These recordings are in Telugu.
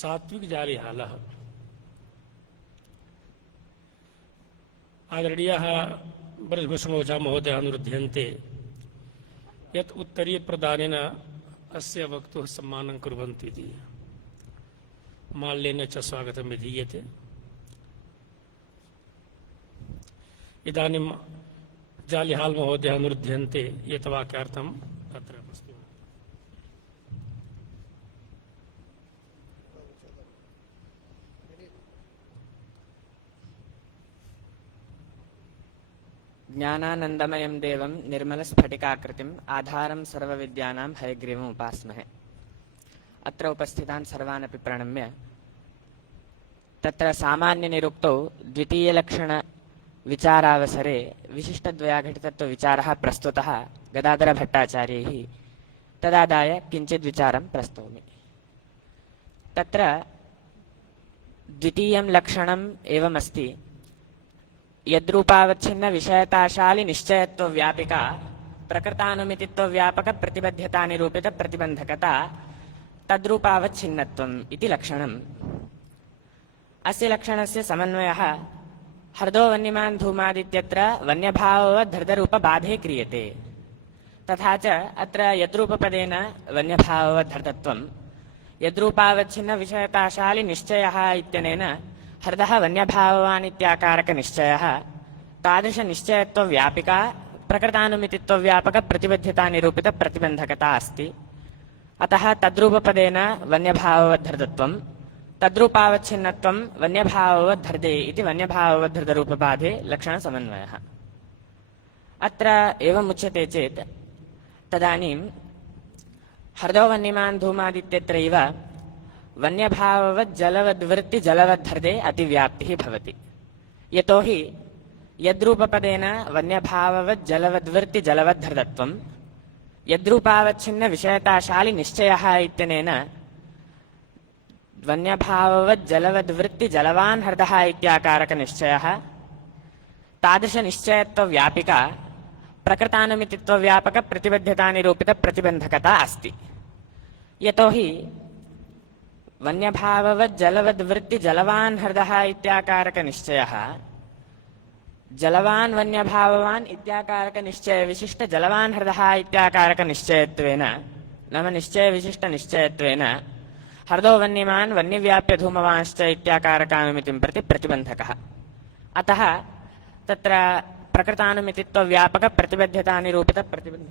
सात्विकजालिहालः आदरणीयः ब्रजभूषणोझा अनुरुध्यन्ते यत् उत्तरीयप्रदानेन अस्य वक्तुः सम्मानं कुर्वन्ति इति। माल्येन च स्वागतं विधीयते इदानीं जालिहाल् महोदयः अनुरुध्यन्ते यत् वाक्यार्थं तत्र अस्ति ज्ञानानन्दमयं देवं निर्मलस्फटिकाकृतिम् आधारं सर्वविद्यानां हयग्रीवम् उपास्महे। अत्र उपस्थितान् सर्वानपि प्रणम्य, तत्र सामान्यनिरुक्तौ द्वितीयलक्षणविचारावसरे विशिष्टद्वयाघटितत्वविचारः प्रस्तुतः गदाधरभट्टाचार्यैः तदादाय विचारं प्रस्तौमि। तत्र द्वितीयं लक्षणम् एवमस्ति యద్రూపావచ్ఛిన్న విషయతాశాలి నిశ్చయత్వ వ్యాపిక ప్రకృతానుమితిత్వ వ్యాపక ప్రతిబద్ధత నిరూపిత ప్రతిబంధకత తద్రూపావచ్ఛిన్నత్వం ఇది లక్షణం. అస్య లక్షణస్య సమన్వయः హర్దో వన్యమాన్ ధూమాదిత్యత్ర వన్యభావవద్ధృతరూపబాధే క్రియతే. తథా చ అత్ర యద్రూపపదేన వన్యభావవద్ధృతత్వం యద్రూపావచ్ఛిన్న విషయతాశాలి నిశ్చయः ఇత్యనేన हृदः वन्यभाववान् इत्याकारकनिश्चयः तादृशनिश्चयत्वव्यापिका प्रकृतानुमितित्वव्यापकप्रतिबद्धतानिरूपितप्रतिबन्धकता अस्ति अतः तद्रूपपदेन वन्यभाववद्धर्तत्वं तद्रूपावच्छिन्नत्वं वन्यभाववद्धर्दे इति वन्यभाववद्धृतरूपबाधे लक्षणसमन्वयः अत्र एवमुच्यते चेत् तदानीं हृदो वन्यमान् धूमादित्यत्रैव वन्यभाववज्जलवद्वृत्तिजलवद्धर्दे अतिव्याप्तिः भवति వన్యభావవజ్జలవద్వృత్తి జలవాన్ హృద ఇత్యాకారక నిశ్చయ జలవాన్ వన్యభావవాన్ ఇత్యాకారక నిశ్చయ విశిష్ట జలవాన్ హృద ఇత్యాకారక నిశ్చయత్వేన నమ నిశ్చయ విశిష్ట నిశ్చయత్వేన హృదో వన్యమాన్ వన్యవ్యాప్య ధూమవాంశ్చ ఇత్యాకారకానుమితిం ప్రతి ప్రతిబంధక అత తత్ర ప్రకృతానుమితిత్వ వ్యాపక ప్రతిబద్ధత నిరూపిత ప్రతిబంధ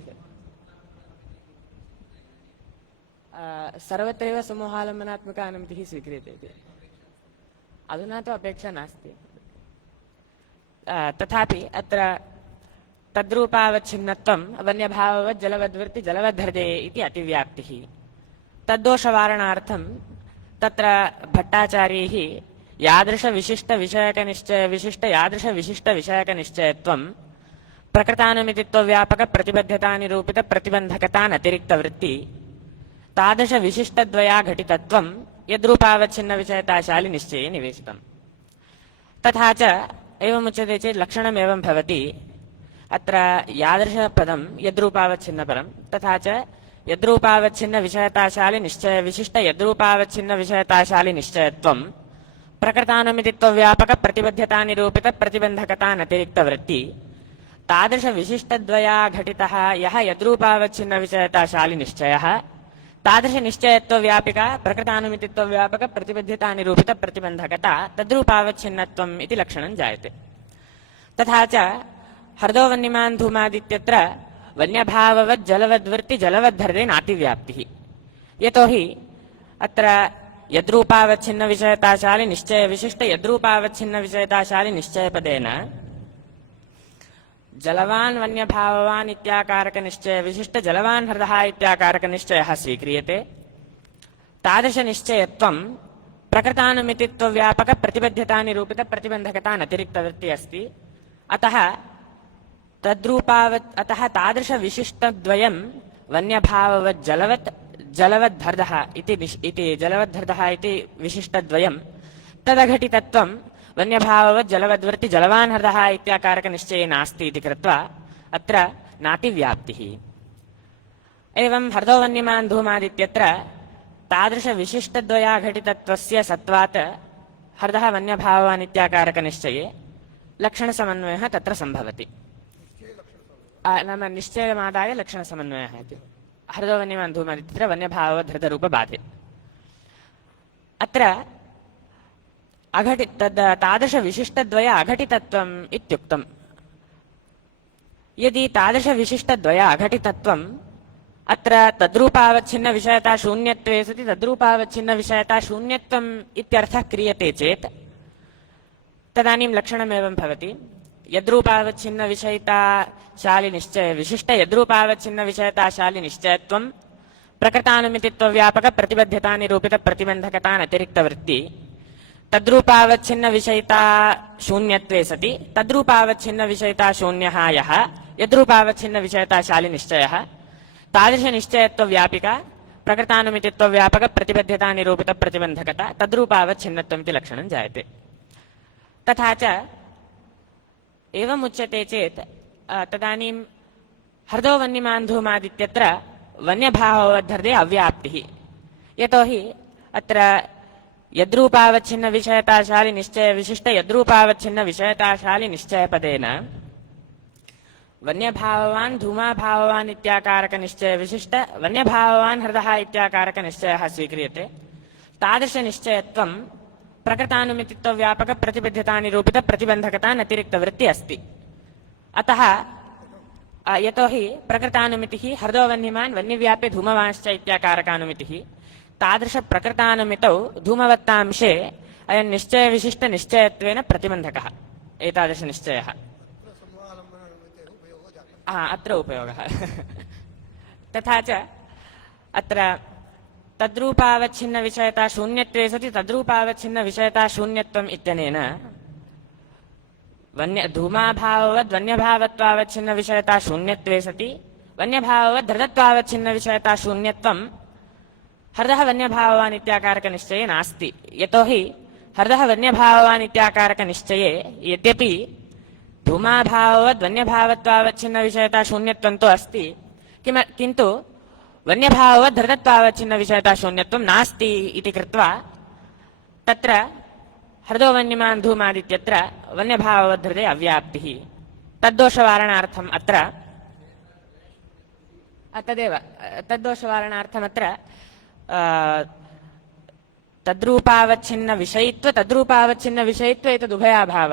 सर्वत्रैव समूहालम्बनात्मक अनुमतिः स्वीक्रियते इति अधुना तु अपेक्षा नास्ति तथापि अत्र तद्रूपावच्छिन्नत्वं वन्यभाववत् जलवद्वृत्ति जलवद्धर्दे इति अतिव्याप्तिः तद्दोषवारणार्थं तत्र भट्टाचार्यैः यादृशविशिष्टविषयकनिश्चय తాదృశ విశిష్టద్వయా ఘటితత్వం యద్రూపావచ్ఛిన్న విషయతాశాలి నిశ్చయ నివేశితం. తథాచ చ ఏముచ్యతే లక్షణం ఏం భవతి. అత్ర యాదృశపదం యద్రూపావచ్ఛిన్నపరం పదం తథాచ యద్రూపావచ్ఛిన్న విషయతాశాలి నిశ్చయ విశిష్ట యద్రూపావచ్ఛిన్న విషయతాశాలి నిశ్చయత్వం. ప్రకృతానమితిత్వ వ్యాపక ప్రతిబద్ధతా నిరూపిత ప్రతిబంధకతా నతిరిక్త వృత్తి. తాదృశ విశిష్టద్వయా ఘటిత యహ యద్రూపావచ్ఛిన్న విషయతాశాలి నిశ్చయ. తాదృశ నిశ్చయత్వ వ్యాపిక ప్రకృతానుమితిత్వ వ్యాపక ప్రతిబద్ధత నిరూపిత ప్రతిబంధకత తద్రూపావచ్ఛిన్నత్వం ఇది లక్షణం జాయతే. తథా చ హర్దో వన్యమాన్ ధూమాదిత్యత్ర వన్యభావవద్ జలవద్వర్తి జలవద్ధర్రే నాతివ్యాప్తి. యతోహి అత్ర యద్రూపావచ్ఛిన్న విషయతాశాలి నిశ్చయ విశిష్ట యద్రూపావచ్ఛిన్న విషయతాశాలి నిశ్చయపదేన జలవాన్ వన్యభావవాన్ ఇత్యాకారక నిశ్చయ విశిష్ట జలవాన్ హృదయ ఇత్యాకారక నిశ్చయ స్వీక్రియతే తాదశ నిశ్చయత్వం ప్రకృతానుమితిత్వ వ్యాపక ప్రతిబద్ధతా నిరూపిత ప్రతిబంధకత అతిరిక్త వృత్తి అస్తి అత తద్రూపావత్ అత తాదృశ విశిష్టద్వయం వన్యభావవత్ జలవత్ జలవద్ధర్ధ ఇది ఇది జలవద్ధర్ధ ఇది విశిష్టద్వయం తదఘటితత్వం वन्यभाववत् जलवद्वर्ति जलवान् हृदः इत्याकारकनिश्चये नास्ति इति कृत्वा अत्र नातिव्याप्तिः। एवं हर्दो वन्यमान् धूमादित्यत्र तादृशविशिष्टद्वयाघटितत्वस्य सत्त्वात् हरदः वन्यभावान् इत्याकारकनिश्चये लक्षणसमन्वयः तत्र सम्भवति। नाम निश्चयमादाय लक्षणसमन्वयः इति। हरदो वन्यमान् धूमान् इत्यत्र वन्यभावधृतरूपबाधे अत्र अघटि तद् तादृशविशिष्टद्वय अघटितत्वम् इत्युक्तम् यदि तादृशविशिष्टद्वय अघटितत्वम् अत्र तद्रूपावच्छिन्नविषयता शून्यत्वे सति तद्रूपावच्छिन्नविषयता शून्यत्वम् इत्यर्थः क्रियते चेत् तदानीं लक्षणमेवं भवति यद्रूपावच्छिन्नविषयिता शालिनिश्चय विशिष्ट यद्रूपावच्छिन्नविषयताशालिनिश्चयत्वं प्रकृतानुमितित्वव्यापकप्रतिबद्धतानिरूपितप्रतिबन्धकतान् अतिरिक्तवृत्ति तद्रूपावच्छिन्नविषयिता शून्यत्वे सति। तद्रूपावच्छिन्नविषयिता शून्यः यः। यद्रूपावच्छिन्नविषयता शालिनिश्चयः। तादृशनिश्चयत्वव्यापिका प्रकृतानुमितित्वव्यापकप्रतिबद्धतानिरूपितप्रतिबन्धकता तद्रूपावच्छिन्नत्वमिति लक्षणं जायते। तथा च एवमुच्यते चेत् अ, तदानीं हृदो वन्यमान्धूमादित्यत्र वन्यभावोद्धर्ते अव्याप्तिः। यतोहि अत्र యద్రూపావచ్ఛిన్న విషయతాశాలి నిశ్చయ విశిష్ట యద్రూపావచ్ఛిన్న విషయతాశాలి నిశ్చయపదేన వన్యభావవాన్ ధూమాభావవాన్ ఇత్యాకారక నిశ్చయ విశిష్ట వన్యభావవాన్ హృదయ ఇత్యాకారక నిశ్చయ స్వీక్రియతే. తాదృశ నిశ్చయత్వం ప్రకృతానుమితిత్వ వ్యాపక ప్రతిబద్ధత నిరూపిత ప్రతిబంధకత నతిరిక్త వృత్తి అస్తి. అత యతోహి ప్రకృతానుమితి హృదో వన్యవ్యాప్య ధూమవాంశ్చ ఇత్యాకారకానుమితి. तादृशप्रकृतानुमितौ धूमवत्तांशे अयं निश्चयविशिष्टनिश्चयत्वेन प्रतिबन्धकः। एतादृशनिश्चयः। हा, अत्र उपयोगः। तथा च अत्र तद्रूपावच्छिन्नविषयता शून्यत्वे सति तद्रूपावच्छिन्नविषयता शून्यत्वम् इत्यनेन वन्य धूमाभाववद् वन्यभावत्वावच्छिन्नविषयता शून्यत्वे सति वन्यभाववद् धृतत्वावच्छिन्नविषयता शून्यत्वं हरदः वन्यभाववान् इत्याकारकनिश्चये नास्ति। यतोहि हरदः वन्यभाववान् इत्याकारकनिश्चये यद्यपि धूमाभाववद् वन्यभावत्वावच्छिन्नविषयता शून्यत्वं तु अस्ति। किम, किन्तु वन्यभाववद् धृतत्वावच्छिन्नविषयता शून्यत्वं नास्ति इति कृत्वा तत्र हृदो वन्यमान् धूमादित्यत्र वन्यभाववद्धृते अव्याप्तिः। तद्दोषवारणार्थम् अत्र తద్రూపావచ్ఛిన్న విషయిత్వ తద్రూపావచ్ఛిన్న విషయిత్వ ఎతదుభయాభావ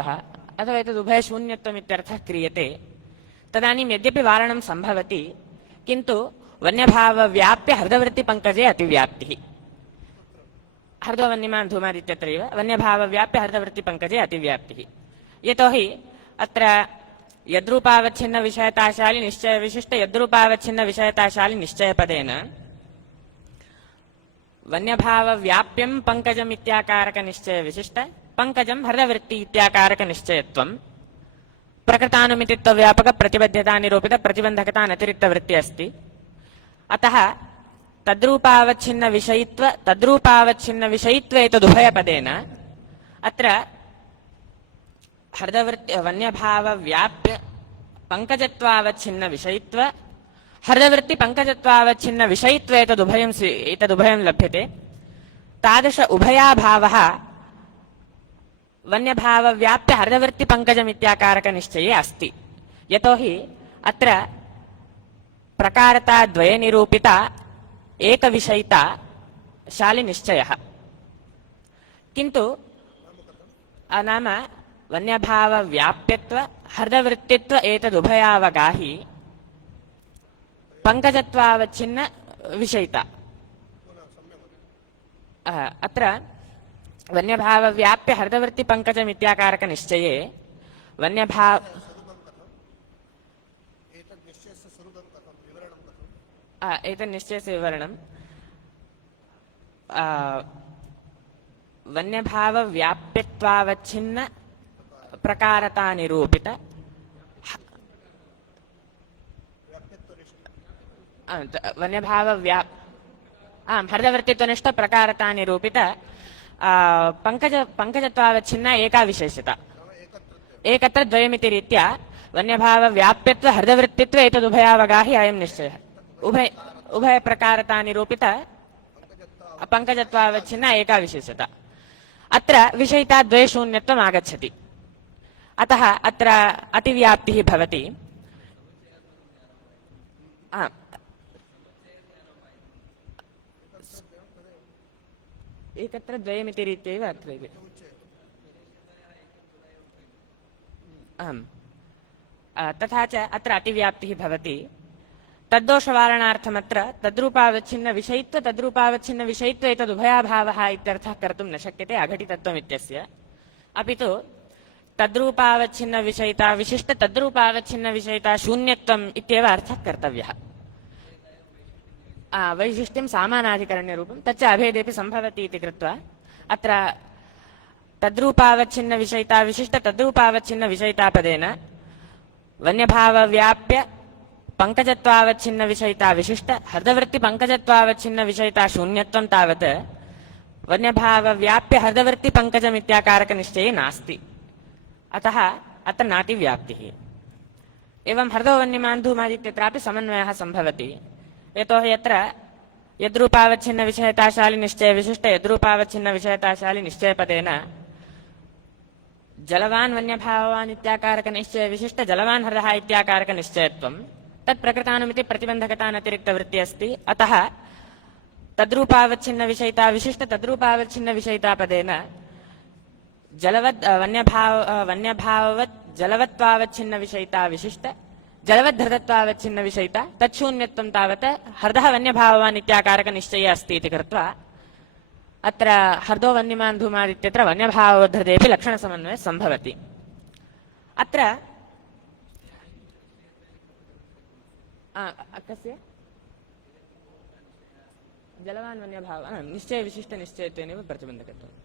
అథవా ఎతదుభయశూన్యత్వం ఇత్యర్థ క్రియతే. తదనీం యద్యపి వారణం సంభవతి కింటు వన్యభావ వ్యాప్య హృదవృత్తి పంకజే అతివ్యాప్తి. హర్దో వన్యమాన్ ధూమాదిత్యత్రైవ వన్యభావ వ్యాప్య హర్దవృత్తి పంకజే అతివ్యాప్తి. యతోహి అత్ర యద్రూపావచ్ఛిన్న విషయతాశాలి నిశ్చయ విశిష్ట యద్రూపావచ్ఛిన్న విషయతాశాలి నిశ్చయపదేన. వన్యభావ వ్యాప్యం పంకజం ఇత్యాకారక నిశ్చయ విశిష్ట పంకజం హరవృత్తి ఇత్యాకారక నిశ్చయత్వం ప్రకృతానుమితిత్వ వ్యాపక ప్రతిబద్ధత నిరూపిత ప్రతిబంధకత నతిరిక్త వృత్తి అస్తి అత తద్రూపావచ్ఛిన్న విషయిత్వ తద్రూపావచ్ఛిన్న విషయిత్వేతదుభయపదేన అత్ర హరదవృత్తి వన్యభావ వ్యాప్య పంకజత్వావచ్ఛిన్న విషయిత్వ पङ्कजत्वावच्छिन्नविषयित्व हृदवृत्ति पङ्कजत्वावच्छिन्नविषयित्व एतदुभयं स्वी एतदुभयं लभ्यते। तादृश उभयाभावः वन्यभावव्याप्य हृदवृत्तिपङ्कजमित्याकारकनिश्चये अस्ति। यतोहि अत्र प्रकारताद्वयनिरूपिता एकविषयिता, शालिनिश्चयः। किन्तु नाम वन्यभावव्याप्यत्व हृदवृत्तित्व एतदुभयावगाहि पङ्कजत्वावच्छिन्न विषयिता अ, अत्र वन्यभावव्याप्य हृदवृत्तिपङ्कजमित्याकारकनिश्चये वन्यभाव आ, एतन्निश्चयस्य विवरणं आ, वन्यभावव्याप्यत्वावच्छिन्न प्रकारतानिरूपित వన్యభావ వ్యా హరితవర్తిత్వనిష్ట ప్రకారతాన్ని రూపిత పంకజ పంకజత్వావచ్ఛిన్న ఏకా విశేషత ఏకత్ర ద్వయమితి రీత్యా వన్యభావ వ్యాప్యత్వ హరితవృత్తిత్వ ఏతదుభయావగాహి అయం నిశ్చయ. ఉభయ ఉభయ ప్రకారతాన్ని రూపిత పంకజత్వావచ్ఛిన్న ఏకా విశేషత అత్ర విషయితా ద్వయశూన్యత్వం ఆగచ్చతి. అతः అత్ర అతివ్యాప్తిः భవతి. एकत्र द्वयमिति रीत्यैव अत्रैव आम् तथा च अत्र अतिव्याप्तिः भवति। तद्दोषवारणार्थमत्र तद्रूपावच्छिन्नविषयित्व तद्रूपावच्छिन्नविषयित्व एतदुभयाभावः इत्यर्थः कर्तुं न शक्यते अघटितत्वम् इत्यस्य। अपि तु तद्रूपावच्छिन्नविषयिता विशिष्ट तद्रूपावच्छिन्नविषयिता शून्यत्वम् इत्येव अर्थः कर्तव्यः। वैशिष्ट्यं सामानाधिकरण्यरूपं तच्च अभेदेपि सम्भवति इति कृत्वा अत्र तद्रूपावच्छिन्न विषयिता विशिष्ट तद्रूपावच्छिन्न विषयितापदेन वन्यभावव्याप्य पङ्कजत्वावच्छिन्न विषयिता विशिष्ट हृदवृत्ति पङ्कजत्वावच्छिन्न विषयिता शून्यत्वं तावत् वन्यभावव्याप्य हृदवृत्ति पङ्कजमित्याकारकनिश्चये नास्ति अतः अत्र नातिव्याप्तिः एवं हृदो वन्यमान्धूमादित्यत्रापि समन्वयः सम्भवति यतोहि यत्र यद्रूपावच्छिन्न विषयताशालि निश्चय विशिष्ट यद्रूपावच्छिन्न विषयताशालि निश्चयपदेन जलवान् वन्यभावान् इत्याकारक निश्चय विशिष्ट जलवान् हृदः इत्याकारक निश्चयत्वं तत् प्रकृतानुमिति प्रतिबन्धकतानतिरिक्तवृत्ति अस्ति अतः तद्रूपावच्छिन्न विषयिता विशिष्ट तद्रूपावच्छिन्न विषयिता पदेन जलवद् अ, वन्यभाव अ, वन्यभाववत् जलवत्वावच्छिन्न विषयिता विशिष्ट जलवद्धृतत्वावच्छिन्न विषयिता, तच्छून्यत्वं तावत् हृदः वन्यभावान् इत्याकारक निश्चये अस्ति इति कृत्वा, अत्र हर्दो वन्यमान् धूमादित्यत्र वन्यभावोद्धृतेऽपि लक्षणसमन्वयः सम्भवति। अत्र कस्य? जलवान् वन्यभाव निश्चयविशिष्टनिश्चयत्वेनैव प्रतिबन्धकत्वम्।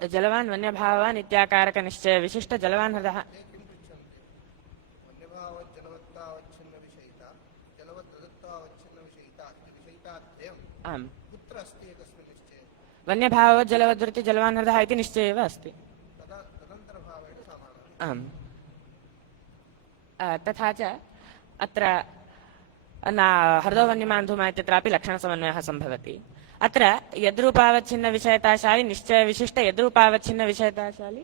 जलवान वन्य जलवान् वन्यभावान् इत्याकारकनिश्चय विशिष्ट जलवान् हृदः। वन्य भाव जलवद्धृति जलवान हृदय इति निश्चय एव अस्ति। आम्। तथा च अत्र न, हृदो वन्यमान्धूमा इत्यत्रापि लक्षणसमन्वयः सम्भवति। अत्र यद्रूपावच्छिन्न विषयताशालि निश्चय विशिष्ट यद्रूपावच्छिन्न विषयताशालि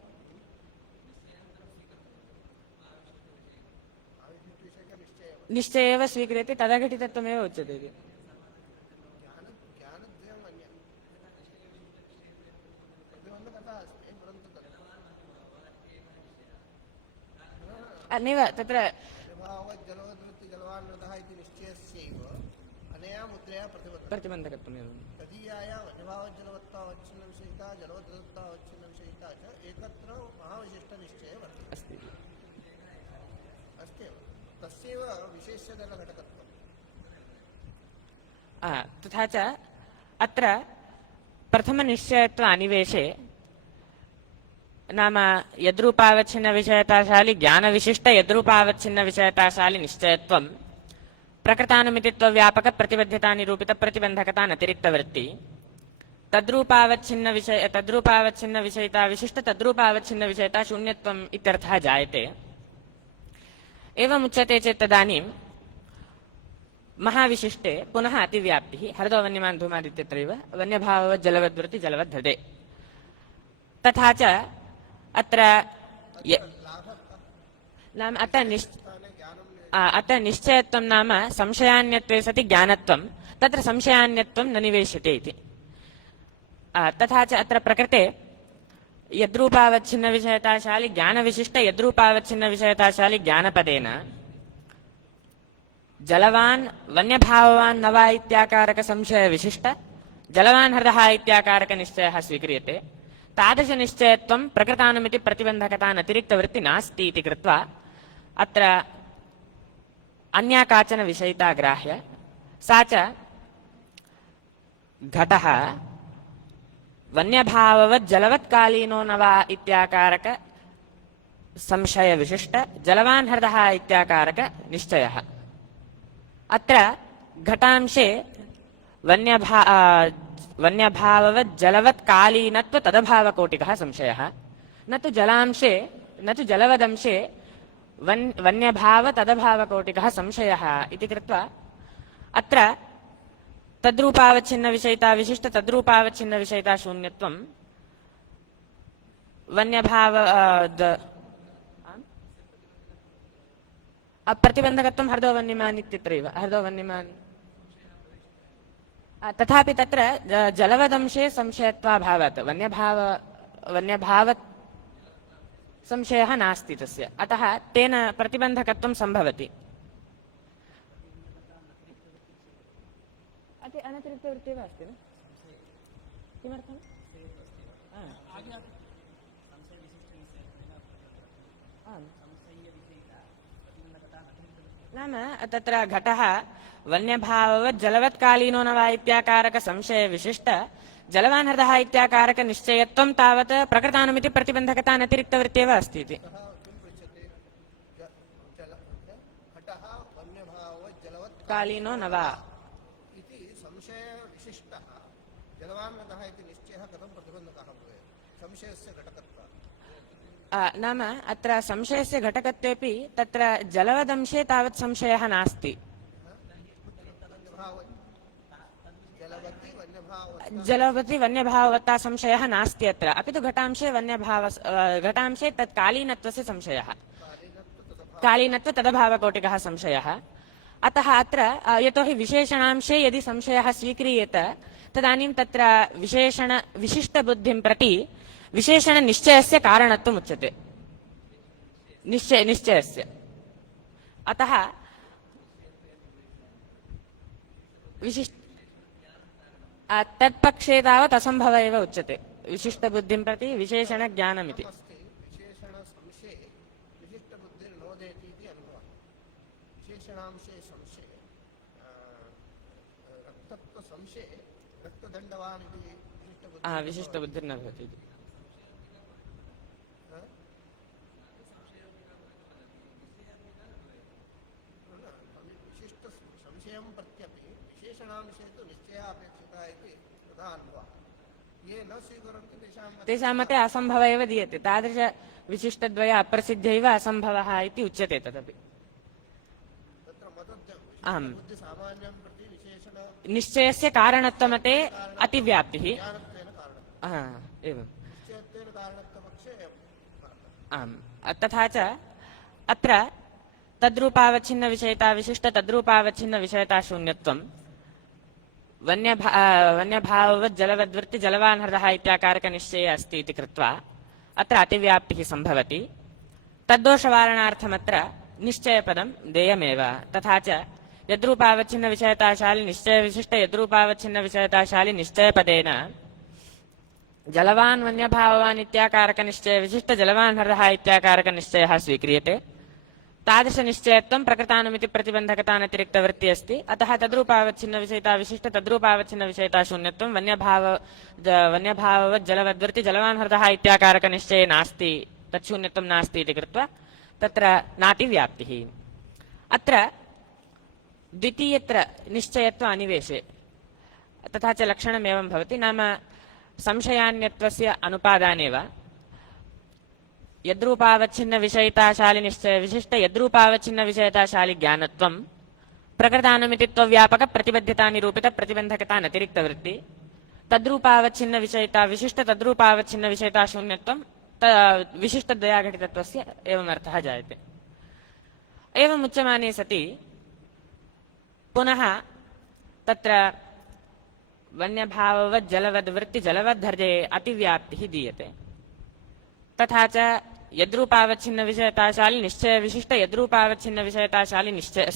निश्चय एव स्वीक्रियते तदघटितत्वमेव उच्यते इति ज्ञान ज्ञानद्वयम् अन्यत् प्रतिबन्धकता अस्ति परन्तु तत् अ, नैव तत्र तथा मुद्रया प्रतिबद्ध। प्रतिबन्धकत्वमेव तदीयाया वनभावज्जलवत्तावच्छिन्नविषयिका जलवद्रदत्तावच्छिन्नविषयिका च एकत्र महाविशिष्टनिश्चये वर्तते। निश्चयत्वं निश्चयत्वं प्रकृतानुमितित्वव्यापक प्रतिबद्धता निरूपित प्रतिबन्धकता अतिरिक्तवृत्ति तद्रूपावच्छिन्न विषय तद्रूपावच्छिन्न विषयिता विशिष्ट, तद्रूपावच्छिन्न विषयता शून्यत्वम् इत्यर्थः जायते। एवमुच्यते चेत् तदानीं महाविशिष्टे पुनः अतिव्याप्तिः। हरदो वन्यमान् धूमादित्यत्रैव वन्यभाववत् जलवद्वृत्ति जलवद्धृते। तथा च अत्र नाम अत्र निश् आ, अत्र निश्चयत्वं नाम संशयान्यत्वे सति ज्ञानत्वं तत्र संशयान्यत्वं न निवेश्यते इति आ, तथा च अत्र प्रकृते यद्रूपावच्छिन्नविषयताशालि ज्ञानविशिष्ट यद्रूपावच्छिन्नविषयताशालि ज्ञानपदेन जलवान् वन्यभाववान् न वा इत्याकारकसंशयविशिष्ट जलवान् हृदः इत्याकारकनिश्चयः स्वीक्रियते तादृशनिश्चयत्वं प्रकृतानुमिति प्रतिबन्धकतानतिरिक्तवृत्ति नास्ति इति कृत्वा अत्र అన్యా కాచన విషయితా గ్రాహ్య. సా చ ఘట వన్యభావవత్ జలవత్కాలీనో నవా ఇత్యాకారక సంశయ విశిష్ట జలవాన్ హృద ఇత్యాకారక నిశ్చయ. అత్ర ఘటాంశే వన్యభా వన్యభావవత్ జలవత్కాలీనత్వ తదభావకోటిక సంశయ. నతు జలాంశే నతు वन्, वन्यभाव तदभावकोटिकः संशयः इति कृत्वा अत्र तद्रूपावच्छिन्नविषयिता, विशिष्ट तद्रूपावच्छिन्नविषयिता शून्यत्वं वन्यभाव प्रतिबन्धकत्वं हर्दो वन्यमान् इत्यत्रैव, हर्दो वन्यमान्। तथापि तत्र जलवदंशे संशयत्वाभावात्, वन्यभाव वन्यभाव संशयः नास्ति तस्य। अतः तेन प्रतिबन्धकत्वं सम्भवति। अति अस्ति किमर्थम्? नाम, तत्र घटः, वन्यभाववत् जलवत्कालीनो न वा इत्याकारकसंशयविशिष्ट। जलवान् हृदः इत्याकारकनिश्चयत्वं तावत् प्रकृतानुमिति प्रतिबन्धकतानतिरिक्तवृत्त्येव अस्ति इति सः किं पृच्छते ज- जल घटः वन्यभावः जलवत् कालीनो न वा इति संशयविशिष्टः जलवान्नतः इति निश्चयः कथं प्रतिबन्धकः भवेत् संशयस्य घटकत्वात् आ, नाम अत्र संशयस्य घटकत्वेपि तत्र जलवदंशे तावत् संशयः नास्ति वन्यभाव जलवति वन्यभाव जलवति वन्यभाववत्ता संशयः नास्ति अत्र अपि तु घटांशे वन्यभाव घटांशे तत् कालीनत्वस्य संशयः कालीनत्व तदभावकोटिकः संशयः अतः अत्र अ, यतोहि विशेषणांशे यदि संशयः स्वीक्रियेत तदानीं तत्र विशेषण विशिष्टबुद्धिं प्रति विशेषणनिश्चयस्य कारणत्वम् उच्यते निश्चय निश्चयस्य अतः विशिष्ट आ, तत्पक्षे तावत् असम्भव एव उच्यते विशिष्टबुद्धिं प्रति विशेषणज्ञानमिति अस्ति विशेषणसंशये विशिष्टबुद्धिर्नोदेति इति अनुभवः विशेषणांशे संशये अ, रक्तत्वसंशये रक्तदण्डवान् इति विशिष्टबुद्धिः आ, विशिष्टबुद्धिर्न भवति इति विशिष्ट संशयं प्रत्यपि विशेषणांशे तु निश्चयः अपेक्षितः तेषां मते। असम्भव एव दीयते। तादृशविशिष्टद्वय अप्रसिद्ध्यैव असम्भवः इति उच्यते तदपि। आम्। निश्चयस्य कारणत्वमते अतिव्याप्तिः। एवम्। आम्। तथा च अत्र तद्रूपावच्छिन्नविषयता विशिष्ट तद्रूपावच्छिन्नविषयता शून्यत्वम्। वन्यभा वन्यभाववत् जलवद्वृत्ति जलवान् हृदः इत्याकारकनिश्चये अस्ति इति कृत्वा अत्र अतिव्याप्तिः सम्भवति। तद्दोषवारणार्थमत्र निश्चयपदं देयमेव। तथा च यद्रूपावच्छिन्नविषयताशालि निश्चयविशिष्ट यद्रूपावच्छिन्नविषयताशालि निश्चयपदेन जलवान् वन्यभाववान् इत्याकारकनिश्चय विशिष्ट जलवान् हरः इत्याकारकनिश्चयः स्वीक्रियते। तादृशनिश्चयत्वं प्रकृतानुमिति प्रतिबन्धकतानतिरिक्तवृत्ति अस्ति अतः तद्रूपावच्छिन्नविषयता विशिष्ट तद्रूपावच्छिन्नविषयता शून्यत्वं वन्यभाव ज- वन्यभाववत् जलवद्वृत्ति जलवान् हृदः इत्याकारकनिश्चये नास्ति तच्छून्यत्वं नास्ति इति कृत्वा तत्र नातिव्याप्तिः अत्र द्वितीयत्र निश्चयत्व अनिवेशे तथा च लक्षणमेवं भवति नाम संशयान्यत्वस्य యద్రూపావచ్ఛిన్న విషయితాశాలి నిశ్చయ విశిష్ట యద్రూపావచ్ఛిన్న విషయతాశాలి జ్ఞానత్వం ప్రకృతానుమితిత్వ వ్యాపక ప్రతిబద్ధత నిరూపిత ప్రతిబంధకత నతిరిక్త వృత్తి తద్రూపావచ్ఛిన్న విషయత విశిష్ట తద్రూపావచ్ఛిన్న విషయతాశూన్యత్వం త విశిష్ట ద్వయాఘటితత్వస్య ఏమర్థ జాయతే. ఏం ఉచ్యమానే సతి పునః త్ర వన్యభావవత్ జలవద్వృత్తి జలవద్ధర్జే అతివ్యాప్తి దీయతే. తథా యద్రూపావచ్ఛిన్న విషయతాశాలి నిశ్చయ విశిష్ట యద్రూపావచ్ఛిన్న విషయతాశాలి నిశ్చయ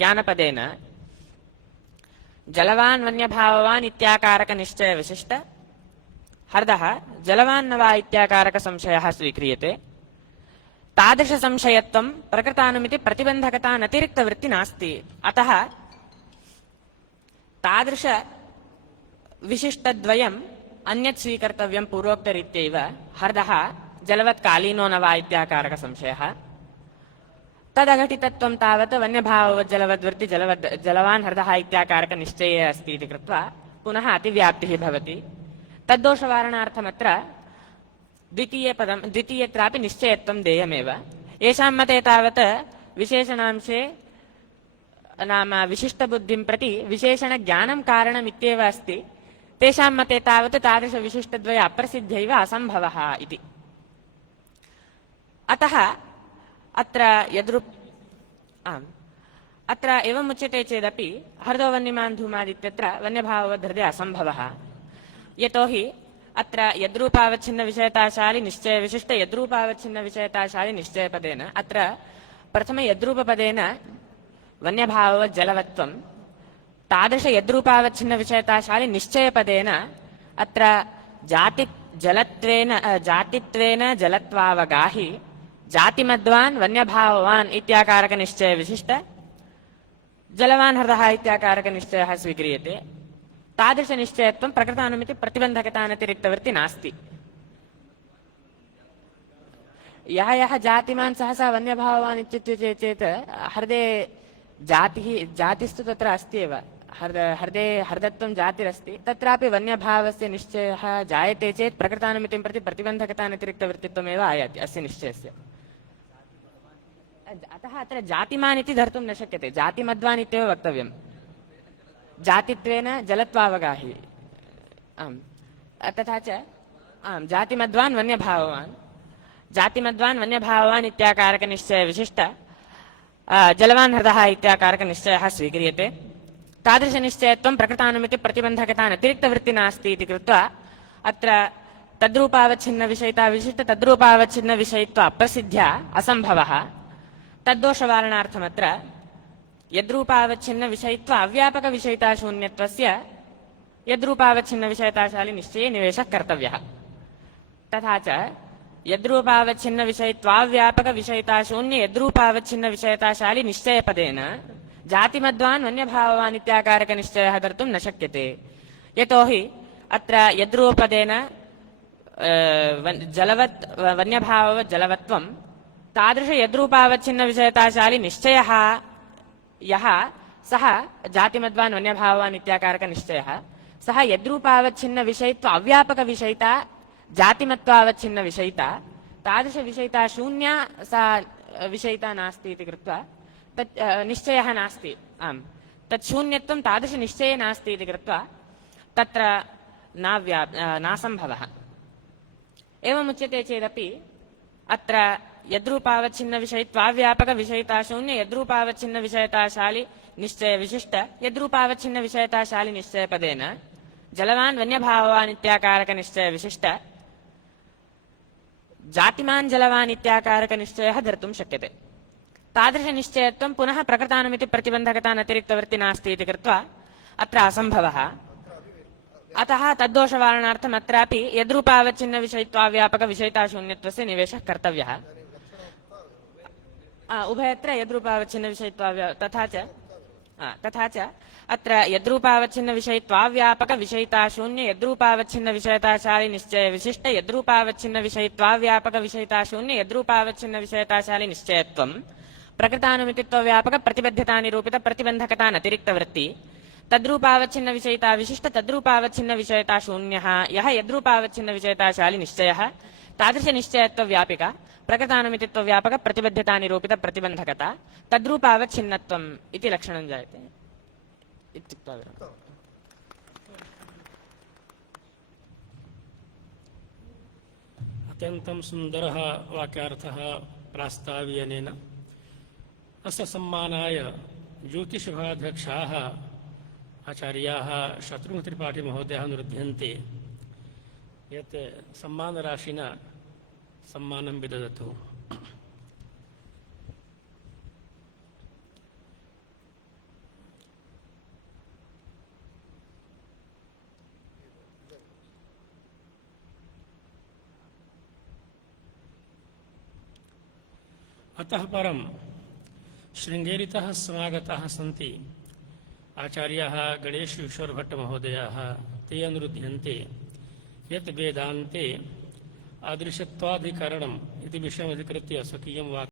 జ్ఞానపదేన జలవాన్ వన్యభావవాన్ ఇత్యాకారక నిశ్చయ విశిష్ట. హర్దః జలవాన్నవా ఇత్యాకారక సంశయ స్వీక్రియతే. తాదృశ సంశయత్వం ప్రకృతానుమితి ప్రతిబంధకత అతిరిక్త వృత్తి నాస్తి. అత తాదృశ విశిష్టద్వయం అన్యత్ స్వీకర్తవ్యం పూర్వోక్తరీత్యవ. హరద जलवत्कालीनो न वा इत्याकारकसंशयः तदघटितत्वं तावत् वन्यभाववज्जलवद्वृत्ति जलवद् जलवान् हृदः इत्याकारकनिश्चये अस्ति इति कृत्वा पुनः अतिव्याप्तिः भवति तद्दोषवारणार्थमत्र द्वितीये पदं द्वितीयत्रापि निश्चयत्वं देयमेव येषां मते तावत् विशेषणांशे नाम विशिष्टबुद्धिं प्रति विशेषणज्ञानं कारणमित्येव अस्ति तेषां मते तावत् तादृशविशिष्टद्वय अप्रसिद्ध्यैव असम्भवः इति अतः अत्र यदृ आम् अत्र एवम् उच्यते चेदपि हर्दो वन्यमान् धूमादित्यत्र वन्यभाववद्धृते असम्भवः यतोहि अत्र यद्रूपावच्छिन्नविषयताशालि निश्चयविशिष्ट यद्रूपावच्छिन्नविषयताशालि निश्चयपदेन अत्र प्रथम यद्रूपपदेन वन्यभाववज्जलवत्वं तादृश यद्रूपावच्छिन्नविषयताशालि निश्चयपदेन अत्र जाति जलत्वेन अ, जातित्वेन जलत्वावगाहि जातिमद्वान्, वन्यभाववान् इत्याकारकनिश्चयविशिष्ट जलवान् हृदः इत्याकारकनिश्चयः स्वीक्रियते। तादृशनिश्चयत्वं प्रकृतानुमिति प्रतिबन्धकतानतिरिक्तवृत्ति नास्ति। यः यः जातिमान् सः सः वन्यभाववान् इत्युच्यते चेत् हृदे जातिः, जातिस्तु तत्र अस्ति एव। हृद हृदे हृदत्वं जातिरस्ति। तत्रापि वन्यभावस्य निश्चयः जायते चेत् प्रकृतानुमितिं प्रति प्रतिबन्धकतानतिरिक्तवृत्तित्वमेव आयाति, अस्य निश्चयस्य। अतः अत्र जातिमान् इति धर्तुं न शक्यते जातिमद्वान् इत्येव वक्तव्यं जातित्वेन जलत्वावगाहि आम् तथा च आम् जातिमद्वान् वन्यभाववान् जातिमद्वान् वन्यभाववान् इत्याकारकनिश्चयविशिष्ट आ, जलवान् हृदः इत्याकारकनिश्चयः स्वीक्रियते तादृशनिश्चयत्वं प्रकृतानुमिति प्रतिबन्धकतानतिरिक्तवृत्ति नास्ति इति कृत्वा अत्र तद्रूपावच्छिन्नविषयिता विशिष्ट तद्रूपावच्छिन्नविषयित्व अप्रसिद्ध्या असम्भवः తద్దోషవారణార్థమత్ర యద్రూపావచ్ఛిన్న విషయత్వ అవ్యాపక విషయతా శూన్యత్వస్య యద్రూపావచ్ఛిన్న విషయతాశాలి నిశ్చయ నివేశ కర్తవ్య। తథా చ యద్రూపావచ్ఛిన్న విషయత్వావ్యాపక విషయతా శూన్య యద్రూపావచ్ఛిన్న విషయతాశాలి నిశ్చయపదేన జాతిమద్వాన్ వన్యభావవాన్ ఇత్యాకారక నిశ్చయ కర్తుం న శక్యతే యతో అత్ర యద్రూపదేన జలవత్ వన్యభావవత్ జలవత్వం తాదృశ యద్రూపావచ్ఛిన్న విషయతాశాలి నిశ్చయ యహ సహ జాతిమద్వాన్ వన్యభావాన్ ఇత్యాకారక నిశ్చయ సహ యద్రూపావచ్ఛిన్న విషయత్వ అవ్యాపక విషయిత జాతిమత్వావచ్ఛిన్న విషయిత తాదృశ విషయిత శూన్య సా విషయిత నాస్తి ఇది కృత్వా తత్ నిశ్చయ నాస్తి ఆమ్ తత్ శూన్యత్వం తాదృశ నిశ్చయ నాస్తి ఇది కృత్వా తత్ర నావ్యా నాసంభవ ఏమముచ్యతే చేదపి అత్ర యద్రూపావచ్ఛిన్న విషయత్వా వ్యాపక విషయతాశూన్య యద్రూపావచ్ఛిన్న విషయతాశాలి నిశ్చయ విశిష్ట యద్రూపావచ్ఛిన్న విషయతాశాలి నిశ్చయ పదేన జలవాన్ వన్యభావవానిత్యాకారక నిశ్చయ విశిష్ట జాతిమాన్ జలవానిత్యాకారక నిశ్చయ ధర్తుం శక్యతే. తాదృశ నిశ్చయత్వం పునః ప్రకృతానుమితి ప్రతిబంధకతాన్ అతిరిక్తవర్తి నాస్తి ఇది కృత్వా అత్ర తద్దోషవారణార్థం యద్రూపావచ్ఛిన్న उभयत्र यद्रूपावच्छिन्नविषयित्वाव्या तथा च आ, तथा च अत्र यद्रूपावच्छिन्नविषयित्वाव्यापकविषयिताशून्य यद्रूपावच्छिन्नविषयताशालि निश्चयविशिष्ट यद्रूपावच्छिन्नविषयित्वाव्यापकविषयिताशून्य यद्रूपावच्छिन्नविषयताशालि निश्चयत्वं प्रकृतानुमितित्वव्यापकप्रतिबद्धतानिरूपितप्रतिबन्धकतानतिरिक्तवृत्ति तद्रूपावच्छिन्नविषयिता विशिष्ट तद्रूपावच्छिन्नविषयिता शून्यः यः यद्रूपावच्छिन्नविषयताशालि निश्चयः तादृशनिश्चयत्वव्यापिका प्रकृतानुमितित्वव्यापकप्रतिबद्धतानिरूपितप्रतिबन्धकता तद्रूपावच्छिन्नत्वम् इति लक्षणं जायते। इत्युक्त्वा। अत्यन्तं सुन्दरः वाक्यार्थः प्रास्ताव्यनेन। अस्य सम्मानाय ज्योतिषभाध्यक्षाः आचार्याः शत्रुघ्नत्रिपाठिमहोदयाः अनुरुध्यन्ते यत् सम्मानराशिना सम्मानं विदधतु अतः परं शृङ्गेरितः समागताः सन्ति आचार्याः गणेशेश्वरभट्टमहोदयाः ते अनुरुध्यन्ते यत् वेदान्ते അദൃശത്വാധികരണം ഇത് വിഷയം അധികൃത്യ സ്വകീയം വാക്യം